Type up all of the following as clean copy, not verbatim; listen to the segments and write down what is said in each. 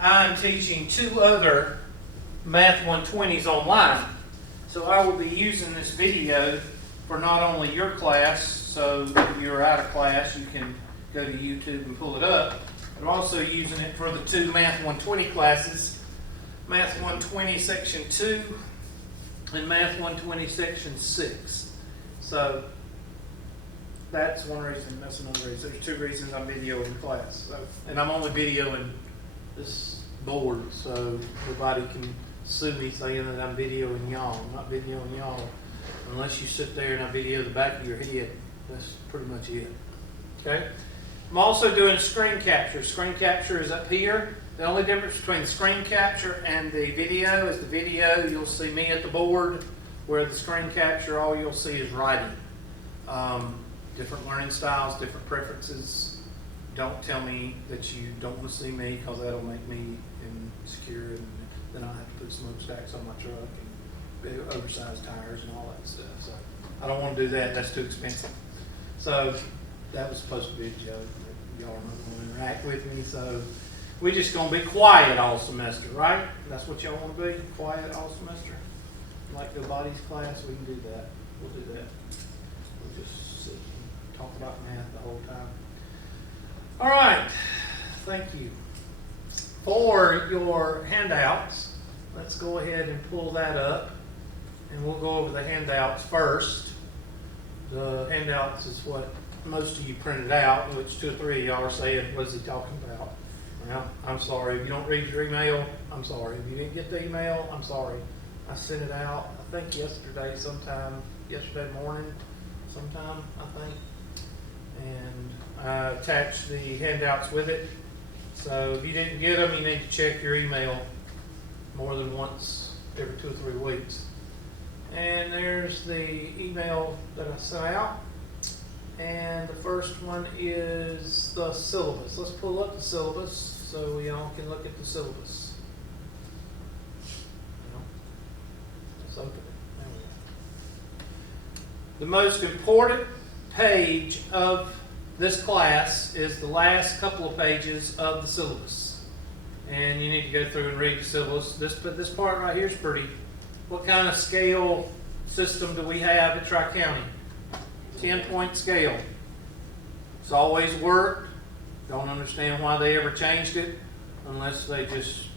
I'm teaching 2 other Math 120s online. So I will be using this video for not only your class, so if you're out of class you can go to YouTube and pull it up, but I'm also using it for the 2 Math 120 classes, Math 120 Section 2 and Math 120 Section 6. So that's one reason, that's another reason. There's 2 reasons I'm videoing class. So, and I'm only videoing this board, so nobody can sue me saying that I'm videoing y'all. I'm not videoing y'all unless you sit there and I video the back of your head. That's pretty much it. Okay? I'm also doing screen capture. Screen capture is up here. The only difference between screen capture and the video is the video, you'll see me at the board, where the screen capture, all you'll see is writing. Different learning styles, different preferences. Don't tell me that you don't want to see me, because that'll make me insecure, and then I'll have to put smokestacks on my truck and oversized tires and all that stuff. So I don't want to do that. That's too expensive. So that was supposed to be a joke. Y'all are not going to interact with me, so we're just going to be quiet all semester, right? That's what y'all want to be? Quiet all semester? Like nobody's class, we can do that. We'll do that. We'll just sit and talk about math the whole time. All right. Thank you. For your handouts, let's go ahead and pull that up, and we'll go over the handouts first. The handouts is what most of you printed out, which 2 or 3 of y'all are saying, what is he talking about? Well, I'm sorry. If you don't read your email, I'm sorry. If you didn't get the email, I'm sorry. I sent it out, I think yesterday morning sometime, I think. And I attached the handouts with it. So if you didn't get them, you need to check your email more than once every 2 or 3 weeks. And there's the email that I sent out. And the first one is the syllabus. Let's pull up the syllabus so we all can look at the syllabus. Let's open it. There we go. The most important page of this class is the last couple of pages of the syllabus. And you need to go through and read the syllabus. This part right here is pretty. What kind of scale system do we have at Tri-County? 10-point scale. It's always worked. Don't understand why they ever changed it, unless they just,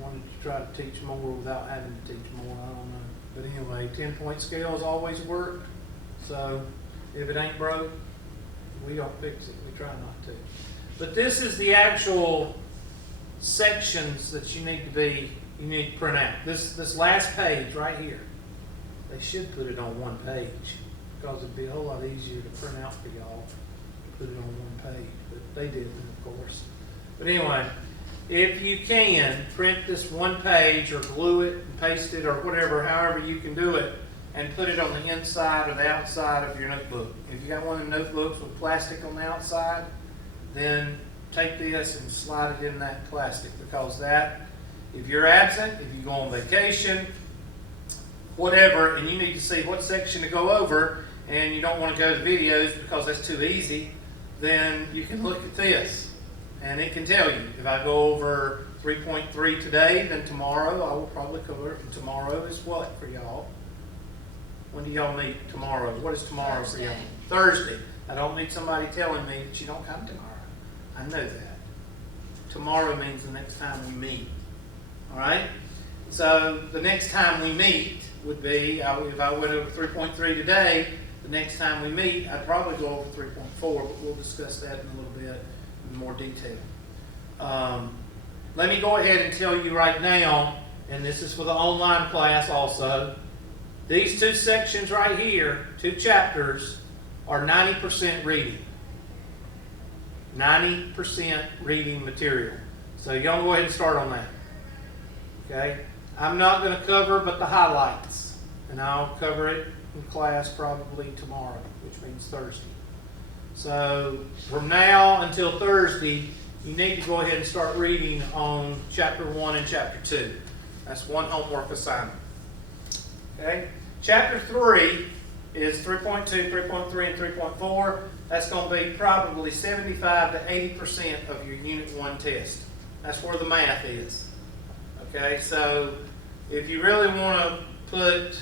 wanted to try to teach more without having to teach more. I don't know. But anyway, 10-point scale has always worked. So if it ain't broke, we don't fix it. We try not to. But this is the actual sections that you need to print out. This last page right here. They should put it on one page, because it'd be a whole lot easier to print out for y'all to put it on one page. But they didn't, of course. But anyway, if you can, print this one page or glue it and paste it or whatever, however you can do it, and put it on the inside or the outside of your notebook. If you got one of the notebooks with plastic on the outside, then take this and slide it in that plastic, because that, if you're absent, if you go on vacation, whatever, and you need to see what section to go over, and you don't want to go to videos because that's too easy, then you can look at this, and it can tell you. If I go over 3.3 today, then tomorrow I will probably cover it. And tomorrow is what for y'all? When do y'all meet tomorrow? What is tomorrow for y'all? Thursday. I don't need somebody telling me that you don't come tomorrow. I know that. Tomorrow means the next time we meet. All right? So the next time we meet would be, if I went over 3.3 today, the next time we meet, I'd probably go over 3.4, but we'll discuss that in a little bit in more detail. Let me go ahead and tell you right now, and this is for the online class also, these 2 sections right here, 2 chapters, are 90% reading. 90% reading material. So y'all go ahead and start on that. Okay? I'm not going to cover but the highlights, and I'll cover it in class probably tomorrow, which means Thursday. So from now until Thursday, you need to go ahead and start reading on chapter 1 and chapter 2. That's one homework assignment. Okay? Chapter 3 is 3.2, 3.3, and 3.4. That's going to be probably 75 to 80% of your Unit 1 test. That's where the math is. Okay, so if you really want to put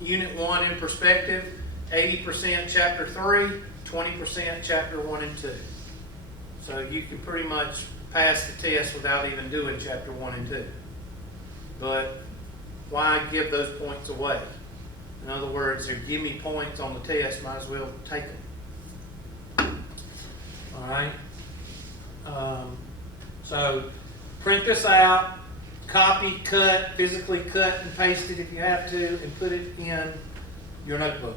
Unit 1 in perspective, 80% Chapter 3, 20% Chapter 1 and 2. So you can pretty much pass the test without even doing Chapter 1 and 2. But why give those points away? In other words, they're give me points on the test, might as well take them. All right. So print this out, copy, cut, physically cut and paste it if you have to, and put it in your notebook.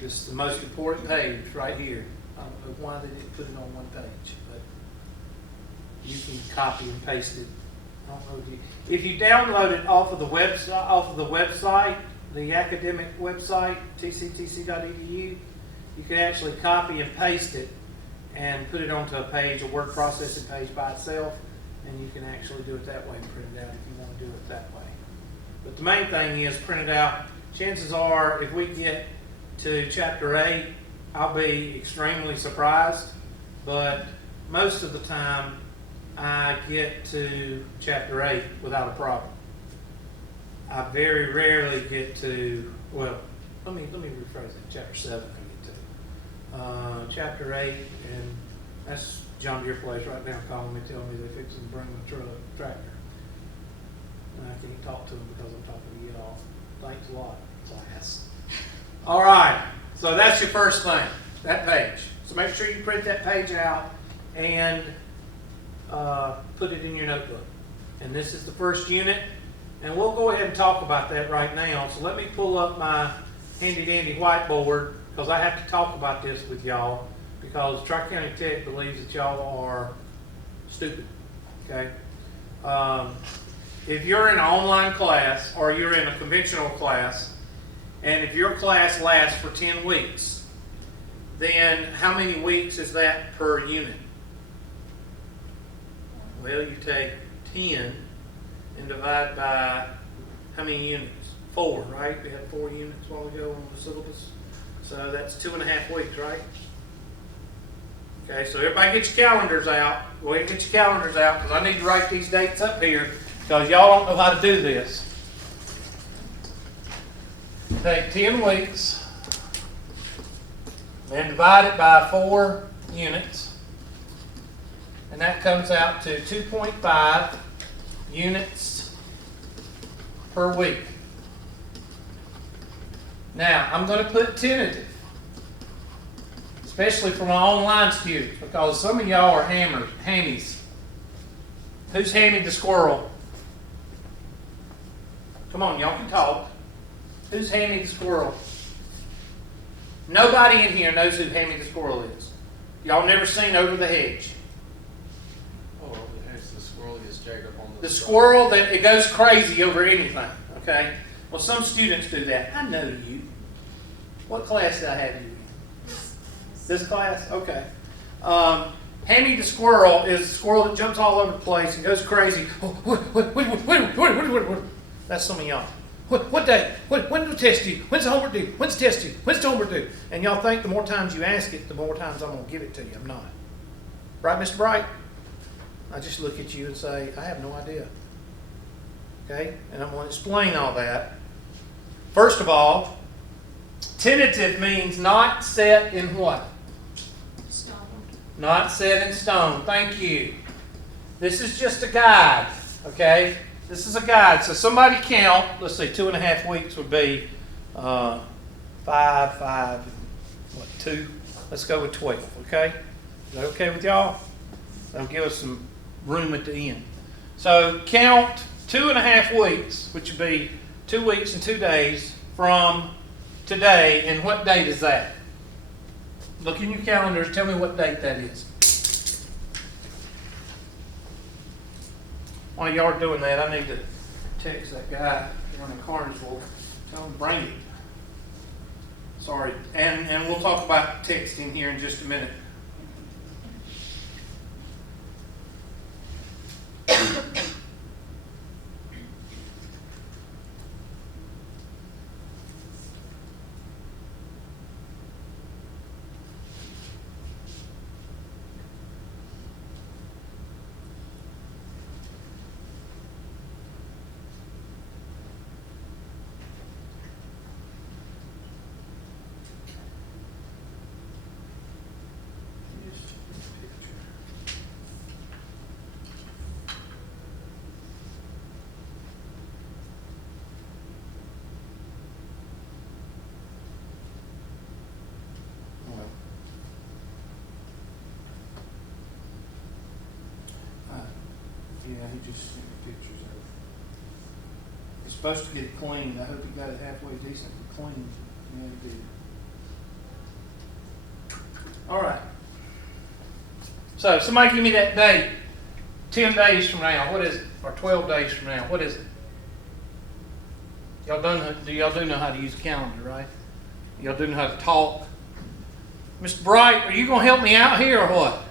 This is the most important page right here. I don't know why they didn't put it on one page, but you can copy and paste it. I don't know if you download it off of the website, the academic website, tctc.edu, you can actually copy and paste it and put it onto a page, a word processing page by itself, and you can actually do it that way and print it out if you want to do it that way. But the main thing is print it out. Chances are, if we get to Chapter 8, I'll be extremely surprised, but most of the time I get to Chapter 8 without a problem. I very rarely get to, well, let me rephrase it. Chapter 7 I get to. Chapter 8, and that's John Deere Place right now calling me, telling me they're fixing to bring the tractor. And I can't talk to them because I'm talking to you all. Thanks a lot, class. All right, so that's your first thing, that page. So make sure you print that page out and put it in your notebook. And this is the first unit. And we'll go ahead and talk about that right now. So let me pull up my handy dandy whiteboard because I have to talk about this with y'all because Tri-County Tech believes that y'all are stupid. Okay? If you're in an online class or you're in a conventional class, and if your class lasts for 10 weeks, then how many weeks is that per unit? Well, you take 10 and divide by how many units? 4, right? We had 4 units a while ago on the syllabus. So that's 2.5 weeks, right? Okay, so everybody get your calendars out. Go ahead and get your calendars out because I need to write these dates up here because y'all don't know how to do this. Take 10 weeks and divide it by 4 units. And that comes out to 2.5 units per week. Now, I'm going to put tentative, especially for my online students, because some of y'all are hammies. Who's hammied the squirrel? Come on, y'all can talk. Who's hammied the squirrel? Nobody in here knows who hammied the squirrel is. Y'all never seen Over the Hedge. The squirrel that it goes crazy over anything, okay? Well, some students do that. I know you. What class did I have you in? This class? Okay. Hammy the squirrel is the squirrel that jumps all over the place and goes crazy. That's some of y'all. What day? When do we test you? When's the homework due? When's the test due? When's the homework due? And y'all think the more times you ask it, the more times I'm going to give it to you. I'm not. Right, Mr. Bright? I just look at you and say, I have no idea. Okay? And I'm going to explain all that. First of all, tentative means not set in what? Stone. Not set in stone. Thank you. This is just a guide. Okay? This is a guide. So somebody count. Let's see, 2.5 weeks would be 5, 2. Let's go with 12. Okay? Is that okay with y'all? That'll give us some room at the end. So count 2.5 weeks, which would be 2 weeks and 2 days from today. And what date is that? Look in your calendars. Tell me what date that is. While y'all are doing that, I need to text that guy running Carnesville. Tell him to bring it. Sorry. And we'll talk about texting here in just a minute. Yeah, he just sent me pictures of it. He's supposed to get it cleaned. I hope he got it halfway decently cleaned. Yeah, he did. All right. So somebody give me that date. 10 days from now. What is it? Or 12 days from now. What is it? Y'all do know how to use a calendar, right? Y'all do know how to talk. Mr. Bright, are you going to help me out here or what?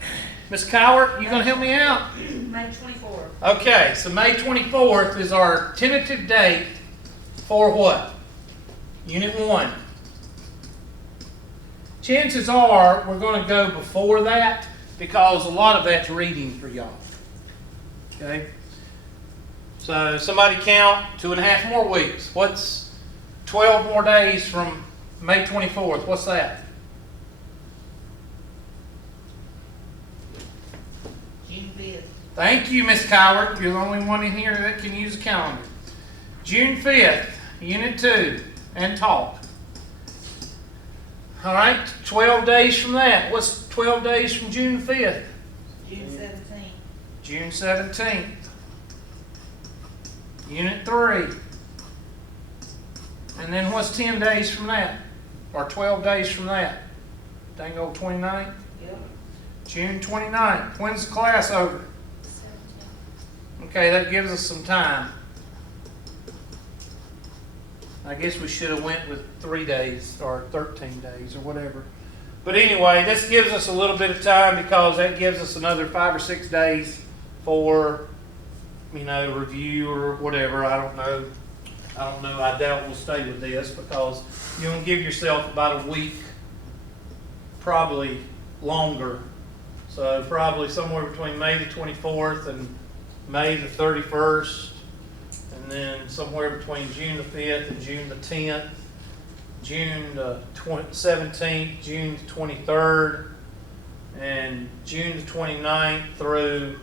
Ms. Cowart, you going to help me out? May 24th. Okay, so May 24th is our tentative date for what? Unit 1. Chances are we're going to go before that because a lot of that's reading for y'all. Okay? So somebody count 2.5 more weeks. What's 12 more days from May 24th? What's that? June 5th. Thank you, Miss Coward. You're the only one in here that can use a calendar. June 5th, Unit 2, and talk. All right, 12 days from that. What's 12 days from June 5th? June 17th. June 17th. Unit 3. And then what's 10 days from that? Or 12 days from that? Dang old 29th? Yep. June 29th. When's the class over? 17. Okay, that gives us some time. I guess we should have went with 3 days or 13 days or whatever. But anyway, this gives us a little bit of time because that gives us another 5 or 6 days for, review or whatever. I don't know. I doubt we'll stay with this because you're going to give yourself about a week, probably longer. So probably somewhere between May the 24th and May the 31st. And then somewhere between June the 5th and June the 10th. June the 17th, June the 23rd, and June the 29th through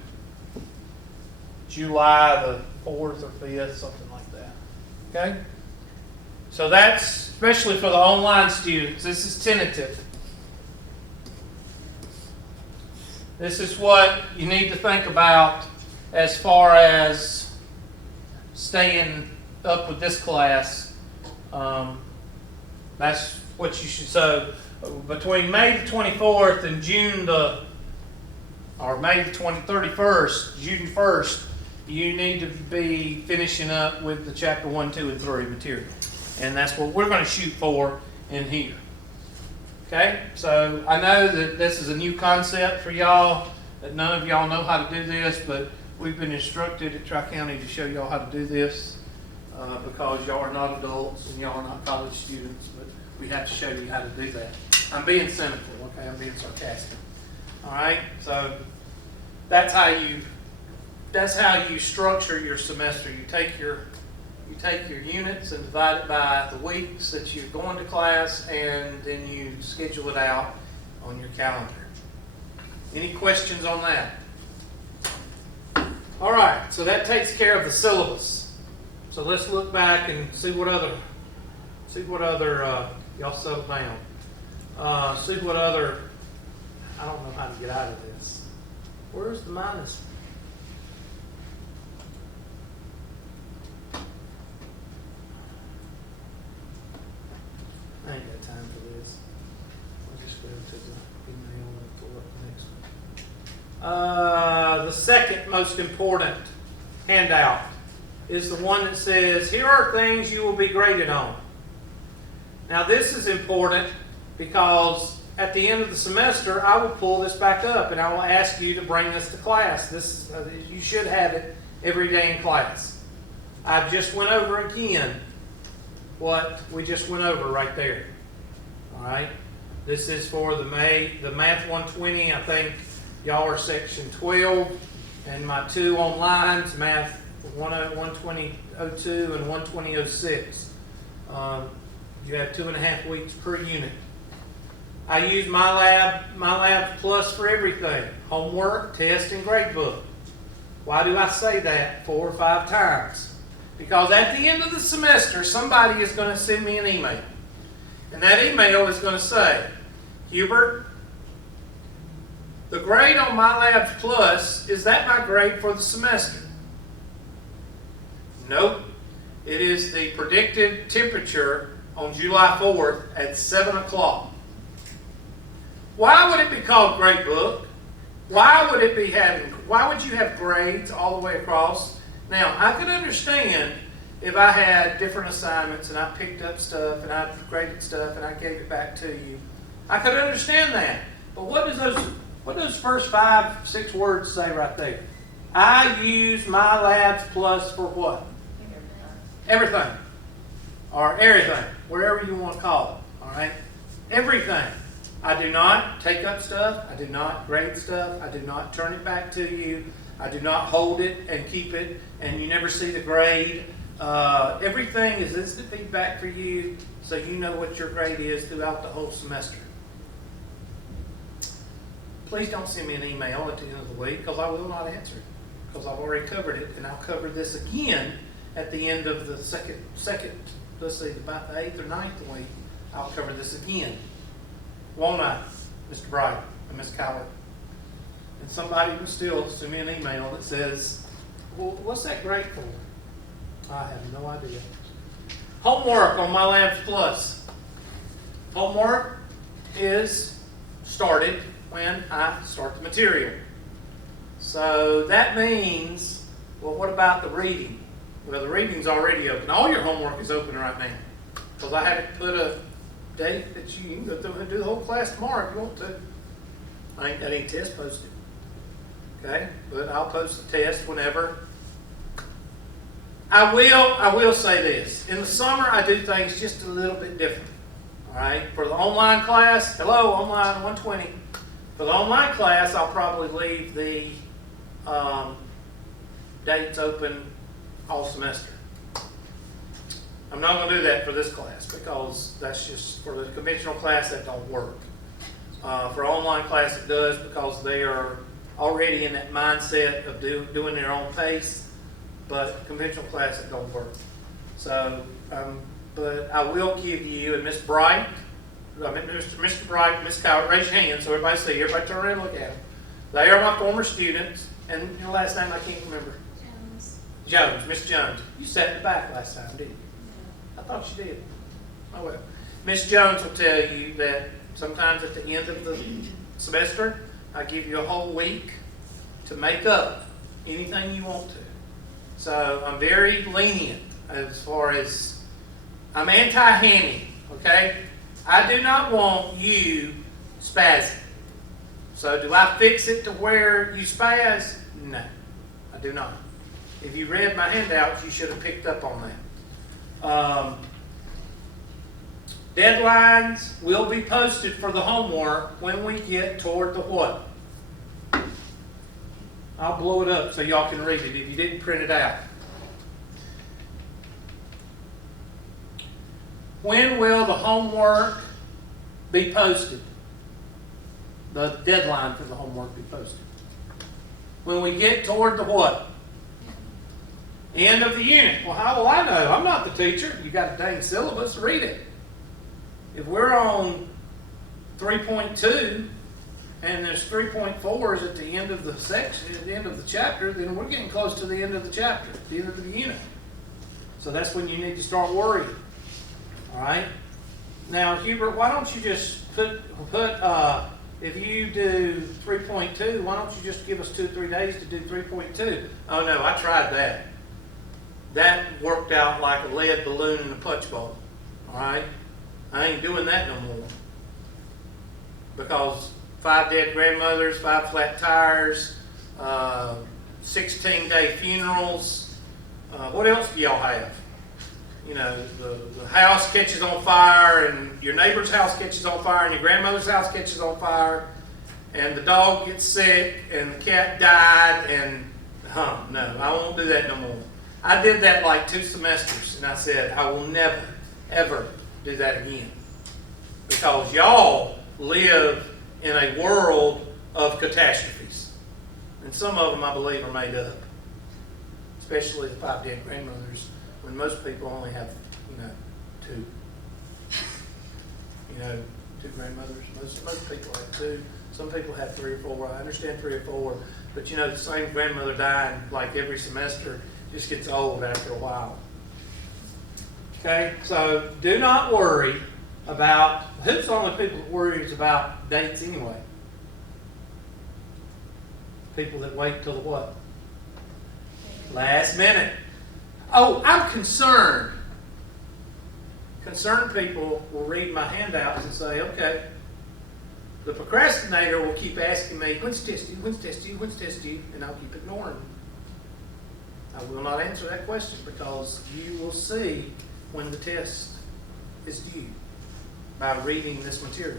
July the 4th or 5th, something like that. Okay? So that's, especially for the online students, this is tentative. This is what you need to think about as far as staying up with this class. That's what you should. So between May the 24th and May the 31st, June 1st, you need to be finishing up with the chapter 1, 2, and 3 material. And that's what we're going to shoot for in here. Okay? So I know that this is a new concept for y'all, that none of y'all know how to do this, but we've been instructed at Tri-County to show y'all how to do this. Because y'all are not adults and y'all are not college students, but we have to show you how to do that. I'm being cynical, okay? I'm being sarcastic. All right? So that's how you structure your semester. You take your units and divide it by the weeks that you're going to class, and then you schedule it out on your calendar. Any questions on that? All right, so that takes care of the syllabus. So let's look back and see what other y'all settle down. See what other, I don't know how to get out of this. Where's the minus? I ain't got time for this. I'll just go to the email and pull up the next one. The second most important handout is the one that says, here are things you will be graded on. Now this is important because at the end of the semester, I will pull this back up and I will ask you to bring this to class. You should have it every day in class. I've just went over again what we just went over right there. All right. This is for the Math 120. I think y'all are section 12, and my 2 online's Math 120.02 and 120.06. You have 2.5 weeks per unit. I use MyLab Plus for everything. Homework, test, and gradebook. Why do I say that 4 or 5 times? Because at the end of the semester, somebody is going to send me an email. And that email is going to say, Hubert, the grade on MyLab Plus, is that my grade for the semester? Nope. It is the predicted temperature on July 4th at 7 o'clock. Why would it be called grade book? Why would you have grades all the way across? Now, I could understand if I had different assignments and I picked up stuff and I graded stuff and I gave it back to you. I could understand that. But what do those first 5, 6 words say right there? I use my labs plus for what? Everything. Or everything. Wherever you want to call it. Alright? Everything. I do not take up stuff. I do not grade stuff. I do not turn it back to you. I do not hold it and keep it and you never see the grade. Everything is instant feedback for you so you know what your grade is throughout the whole semester. Please don't send me an email at the end of the week because I will not answer it because I've already covered it and I'll cover this again at the end of the second, let's see, about the 8th or 9th week. I'll cover this again. Won't I, Mr. Bright and Ms. Coward? And somebody will still send me an email that says, well, what's that grade for? I have no idea. Homework on My Labs Plus. Homework is started when I start the material. So that means, well, what about the reading? Well, the reading's already open. All your homework is open right now. Because I haven't put a date that you can go through and do the whole class tomorrow if you want to. I ain't got any test posted. Okay? But I'll post the test whenever. I will say this. In the summer, I do things just a little bit different. All right? For the online class, hello, online 120. For the online class, I'll probably leave the dates open all semester. I'm not going to do that for this class because that's just for the conventional class that don't work. For online class, it does because they are already in that mindset of doing their own pace. But conventional class, it don't work. So, but I will give you, and Miss Bright, Mr. Bright, Miss Coward, raise your hand so everybody see. Everybody turn around and look at them. They are my former students, and your last name I can't remember. Jones, Miss Jones. You sat in the back last time, didn't you? I thought you did. Oh well. Miss Jones will tell you that sometimes at the end of the semester, I give you a whole week to make up anything you want to. So I'm very lenient as far as, I'm anti-handing, okay? I do not want you spazzing. So do I fix it to where you spaz? No, I do not. If you read my handouts, you should have picked up on that. Deadlines will be posted for the homework when we get toward the what? I'll blow it up so y'all can read it if you didn't print it out. When will the homework be posted? The deadline for the homework be posted. When we get toward the what? End of the unit. Well, how will I know? I'm not the teacher. You got a dang syllabus. Read it. If we're on 3.2 and there's 3.4s at the end of the section, at the end of the chapter, then we're getting close to the end of the chapter, the end of the unit. So that's when you need to start worrying. All right. Now, Hubert, why don't you just put if you do 3.2, why don't you just give us 2 or 3 days to do 3.2? Oh no, I tried that. That worked out like a lead balloon in a punch bowl. All right. I ain't doing that no more. Because 5 dead grandmothers, 5 flat tires, 16-day funerals. What else do y'all have? You know, the house catches on fire, and your neighbor's house catches on fire, and your grandmother's house catches on fire, and the dog gets sick, and the cat died, and no, I won't do that no more. I did that like 2 semesters, and I said, I will never, ever do that again. Because y'all live in a world of catastrophes. And some of them, I believe, are made up. Especially the 5 dead grandmothers, when most people only have, 2. 2 grandmothers. Most people have 2. Some people have 3 or 4. I understand 3 or 4. But the same grandmother dying like every semester, Just gets old after a while. Okay, so do not worry about, who's the only people that worries about dates anyway? People that wait till the what? Last minute. Oh, I'm concerned. Concerned people will read my handouts and say, okay, the procrastinator will keep asking me, when's test due, when's test due, when's test due, and I'll keep ignoring them. I will not answer that question because you will see when the test is due by reading this material.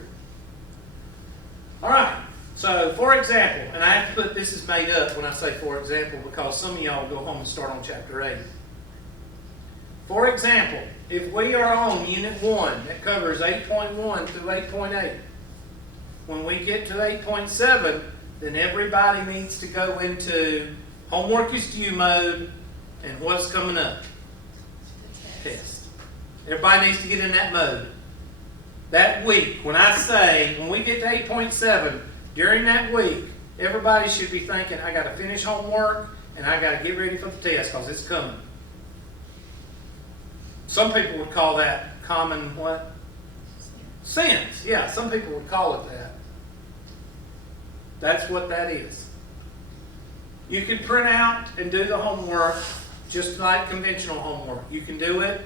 All right, so for example, and I have to put this is made up when I say for example because some of y'all go home and start on chapter 8. For example, if we are on Unit 1, that covers 8.1 through 8.8. When we get to 8.7, then everybody needs to go into homework is due mode and what's coming up? Test. Everybody needs to get in that mode. That week, when we get to 8.7, during that week, everybody should be thinking, I got to finish homework and I got to get ready for the test because it's coming. Some people would call that common what? Sense. Yeah, some people would call it that. That's what that is. You can print out and do the homework just like conventional homework. You can do it,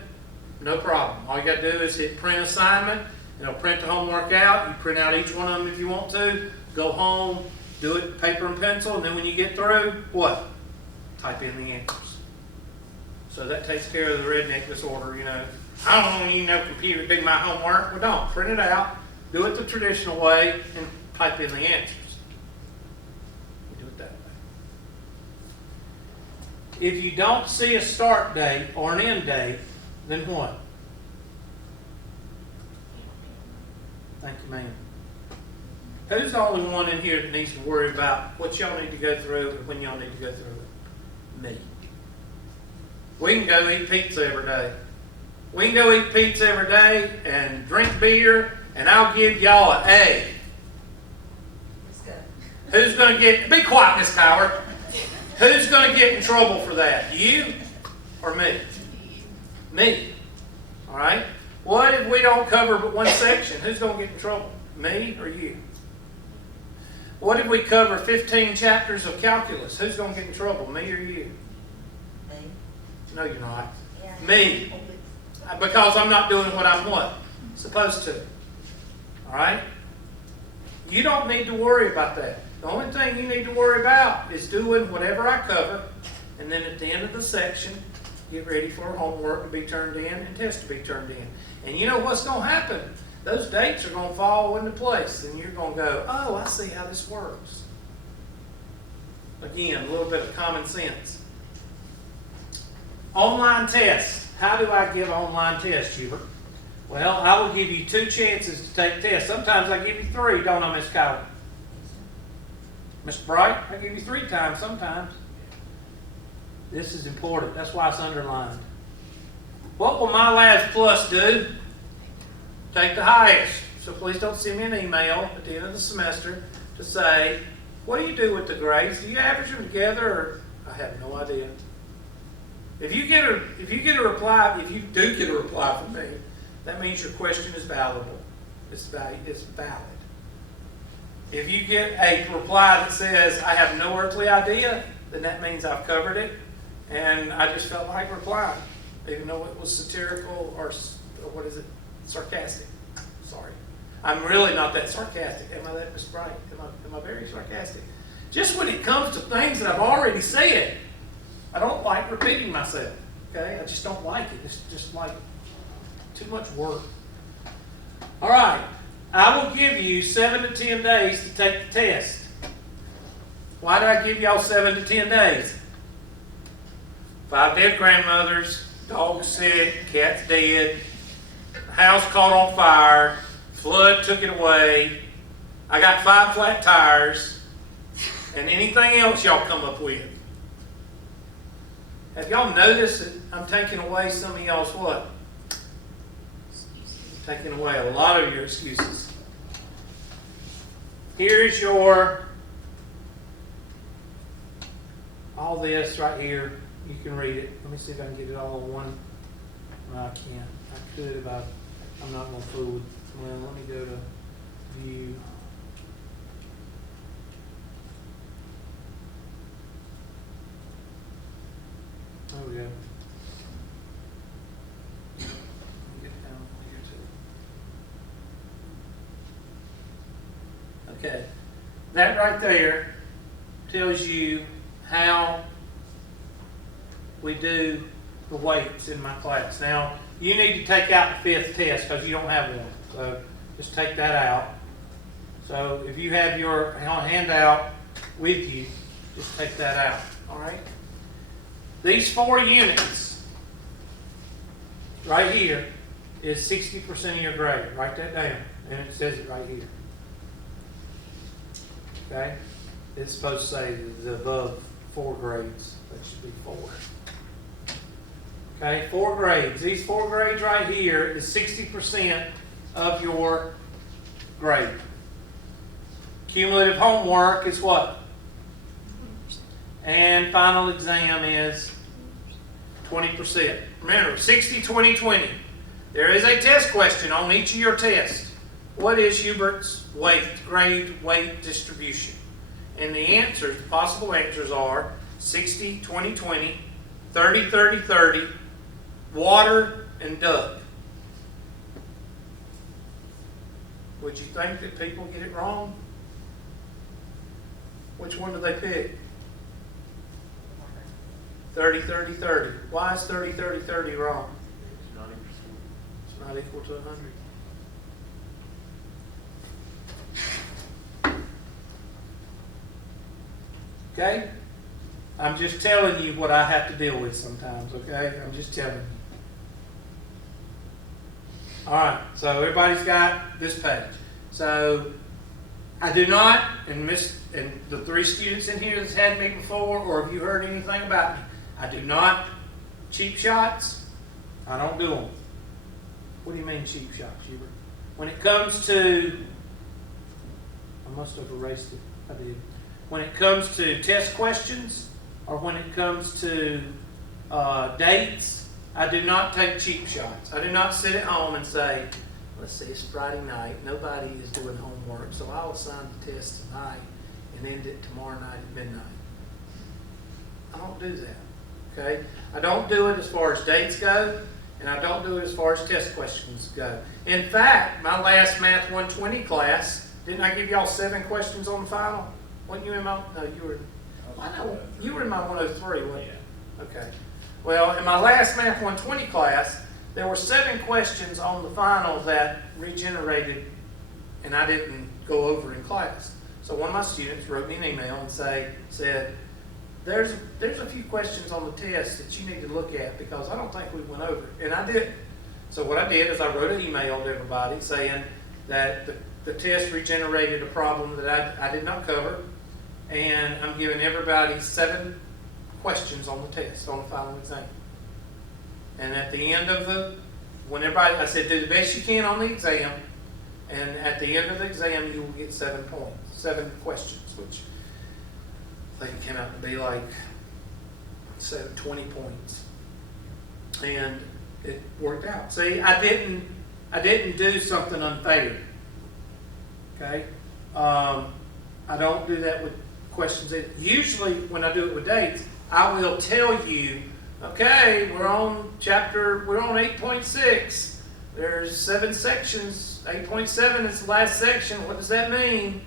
no problem. All you got to do is hit print assignment, and it'll print the homework out. You print out each one of them if you want to. Go home, do it paper and pencil, and then when you get through, what? Type in the answers. So that takes care of the redneck disorder, you know. I don't want to use no computer to do my homework. Well, don't. Print it out, do it the traditional way, and type in the answers. Do it that way. If you don't see a start date or an end date, then what? Thank you, ma'am. Who's the only one in here that needs to worry about what y'all need to go through and when y'all need to go through it? Me. We can go eat pizza every day. We can go eat pizza every day and drink beer, and I'll give y'all an A. Let's go. Who's going to get, be quiet, Miss Coward. Who's going to get in trouble for that? You or me? Me. All right? What if we don't cover but one section? Who's going to get in trouble? Me or you? What if we cover 15 chapters of calculus? Who's going to get in trouble? Me or you? Me. No, you're not. Yeah. Me. Because I'm not doing what I'm what? Supposed to. All right? You don't need to worry about that. The only thing you need to worry about is doing whatever I cover, and then at the end of the section, get ready for homework to be turned in and tests to be turned in. And you know what's going to happen? Those dates are going to fall into place, and you're going to go, oh, I see how this works. Again, a little bit of common sense. Online tests. How do I give online tests, Hubert? Well, I will give you 2 chances to take tests. Sometimes I give you 3, don't I, Miss Cowell? Mr. Bright, I give you 3 times sometimes. This is important. That's why it's underlined. What will my labs plus do? Take the highest. So please don't send me an email at the end of the semester to say, what do you do with the grades? Do you average them together? Or I have no idea. If you do get a reply from me, that means your question is valuable. It's valid. If you get a reply that says, I have no earthly idea, then that means I've covered it, and I just felt like replying, even though it was satirical or what is it, sarcastic. Sorry. I'm really not that sarcastic. Am I that, Mr. Bright? Am I very sarcastic? Just when it comes to things that I've already said, I don't like repeating myself. Okay? I just don't like it. It's just like too much work. All right. I will give you 7 to 10 days to take the test. Why do I give y'all 7 to 10 days? 5 dead grandmothers, dog sick, cat's dead, house caught on fire, flood took it away, I got 5 flat tires, and anything else y'all come up with. Have y'all noticed that I'm taking away some of y'all's what? Taking away a lot of your excuses. Here's your, all this right here. you can read it. Let me see if I can get it all in one. No, I can't. I could, but I'm not gonna fool with. Well, let me go to view. There we go. Get down here too. Okay, that right there tells you how we do the weights in my class. Now, you need to take out the 5th test because you don't have one. So just take that out. So if you have your handout with you, just take that out. All right? These 4 units right here is 60% of your grade. Write that down. And it says it right here. Okay? It's supposed to say the above 4 grades. That should be 4. Okay, 4 grades. These 4 grades right here is 60% of your grade. Cumulative homework is what? And final exam is 20%. Remember, 60, 20, 20. There is a test question on each of your tests. What is Hubert's grade weight distribution? And the answers, the possible answers are 60, 20, 20, 30, 30, 30, water, and Doug. Would you think that people get it wrong? Which one do they pick? 30, 30, 30. Why is 30, 30, 30 wrong? It's not equal to 100. Okay? I'm just telling you what I have to deal with sometimes, okay? I'm just telling you. Alright, so everybody's got this page. So, I do not, and the 3 students in here that's had me before, or have you heard anything about me, I do not cheap shots. I don't do them. What do you mean cheap shots, Hubert? When it comes to, I must have erased it. I did. When it comes to test questions, or when it comes to dates, I do not take cheap shots. I do not sit at home and say, let's see, it's Friday night, nobody is doing homework, so I'll assign the test tonight and end it tomorrow night at midnight. I don't do that, okay? I don't do it as far as dates go, and I don't do it as far as test questions go. In fact, my last Math 120 class, didn't I give y'all 7 questions on the final? Wasn't you in my, no, you were, I know, you were in my 103, wasn't you? Okay. Well, in my last Math 120 class, there were 7 questions on the final that regenerated and I didn't go over in class. So one of my students wrote me an email and said, there's a few questions on the test that you need to look at because I don't think we went over it. And I did. So what I did is I wrote an email to everybody saying that the test regenerated a problem that I did not cover, and I'm giving everybody 7 questions on the test, on the final exam. And at the end of I said, do the best you can on the exam, and at the end of the exam, you will get 7 points, 7 questions, which I think came out to be like 20 points. And it worked out. See, I didn't do something unfair. Okay? I don't do that with questions. Usually when I do it with dates, I will tell you, okay, we're on 8.6. There's 7 sections. 8.7 is the last section. What does that mean?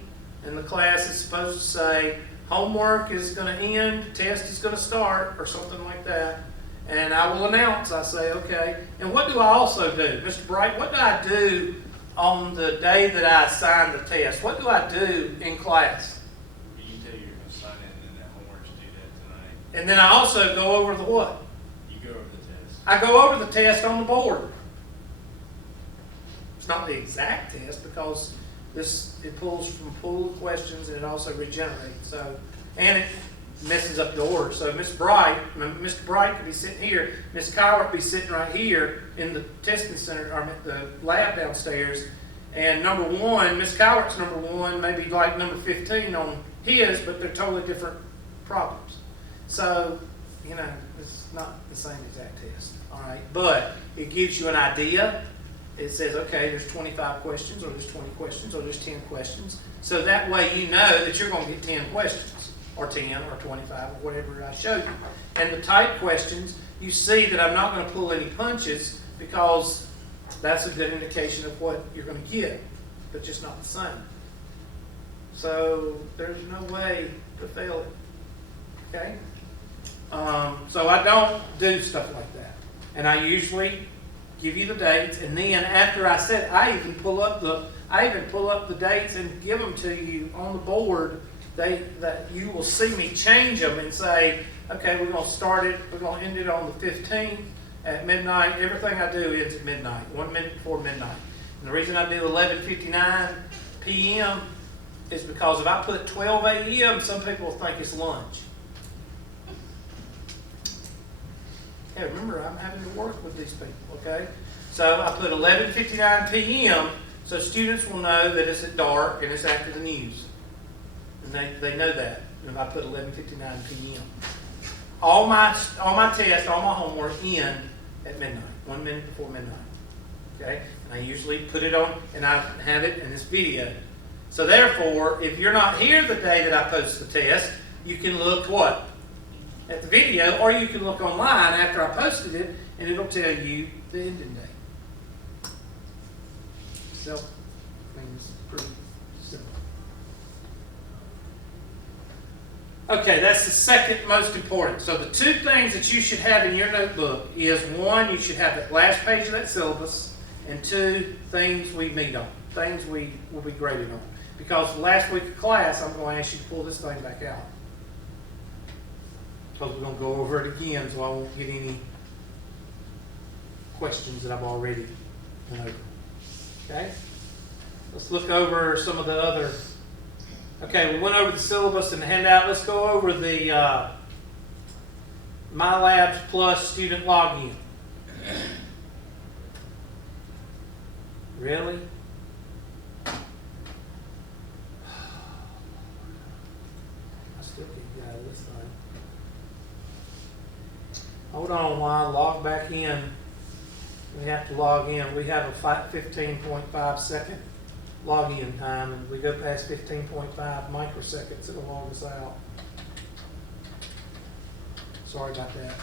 And the class is supposed to say, homework is going to end, test is going to start, or something like that. And I will announce, I say, okay. And what do I also do? Mr. Bright, what do I do on the day that I assign the test? What do I do in class? You tell you're going to sign in and then that homework's due that tonight. And then I also go over the what? You go over the test. I go over the test on the board. It's not the exact test because it pulls from a pool of questions and it also regenerates. So, and it messes up the order. So Mr. Bright could be sitting here, Miss Cowart could be sitting right here in the testing center or the lab downstairs. And number 1, Miss Cowart's number 1, maybe like number 15 on his, but they're totally different problems. So you know, it's not the same exact test, all right? But it gives you an idea. It says, okay, there's 25 questions, or there's 20 questions, or there's 10 questions. So that way you know that you're going to get 10 questions, or 10, or 25, or whatever I showed you. And the type questions, you see that I'm not going to pull any punches because that's a good indication of what you're going to get, but just not the same. So there's no way to fail it, okay? So I don't do stuff like that. And I usually give you the dates, and then after I said, I even pull up the dates and give them to you on the board. That you will see me change them and say, okay, we're going to end it on the 15th at midnight. Everything I do ends at midnight, 1 minute before midnight. And the reason I do 11:59 p.m. is because if I put 12 a.m., some people will think it's lunch. Hey, remember, I'm having to work with these people, okay? So I put 11:59 p.m. so students will know that it's at dark and it's after the news. And they know that. And I put 11:59 p.m. All my tests, all my homework end at midnight, 1 minute before midnight. Okay? And I usually put it on, and I have it in this video. So therefore, if you're not here the day that I post the test, you can look what? At the video, or you can look online after I posted it, and it'll tell you the ending date. So, I mean, it's pretty simple. Okay, that's the second most important. So the two things that you should have in your notebook is, one, you should have the last page of that syllabus, and two, things we meet on, things we will be graded on. Because last week of class, I'm going to ask you to pull this thing back out. Because we're going to go over it again, so I won't get any questions that I've already went over. Okay? Let's look over some of the other. Okay, we went over the syllabus and the handout. Let's go over the My Labs Plus student login. Really? I still can't get out of this thing. Hold on while I log back in. We have to log in. We have a 15.5 second login time, and we go past 15.5 microseconds, it'll log us out. Sorry about that.